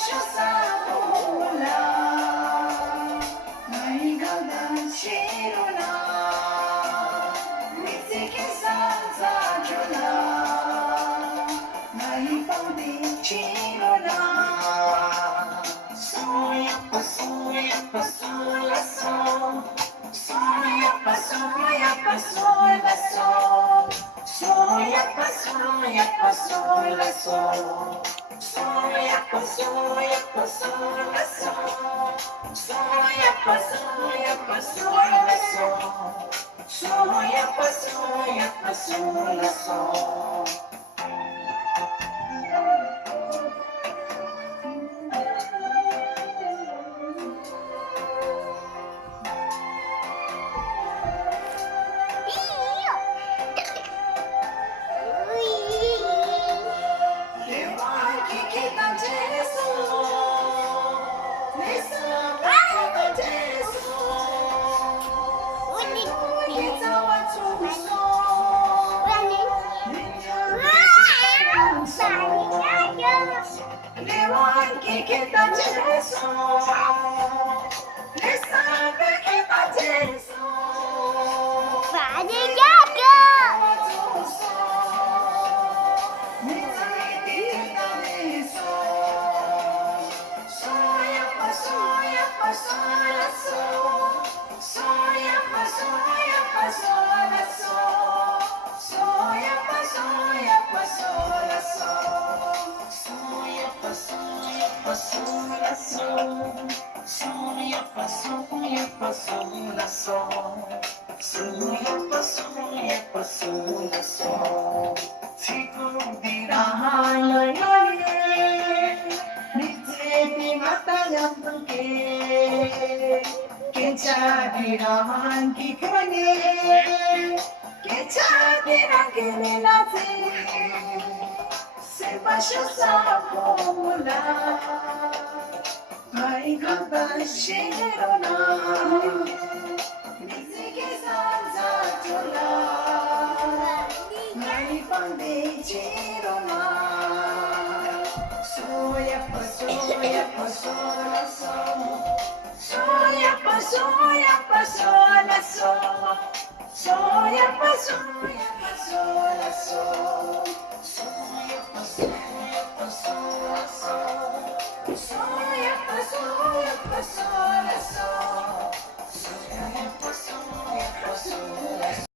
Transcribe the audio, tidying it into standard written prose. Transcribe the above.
siya sa wala. May gandang sino na Mitikisan sa jula. May pang-chino na Suya pa sula so. Suya pa sula so. Suya pa sula so. Suya pa sula so. Suya pa sula so. Suya pa sula so. Kita jeso, sabe kita jeso. Pada jaga. Soya pa sola so. Soya pa sola so. Soya pa sola so. Soya pa sola so. Soya pa sola so. Soya pa sola so. 지금 비라하여요 밑에 맞다야 함께 괜찮이란 기간에 괜찮이란 그네나지 세바셔서 몰라 마이가 싫어나 미지게 산자줄라 May pang-chino na Suya pa sola so. Suya pa sola so. Suya pa sola so. Suya pa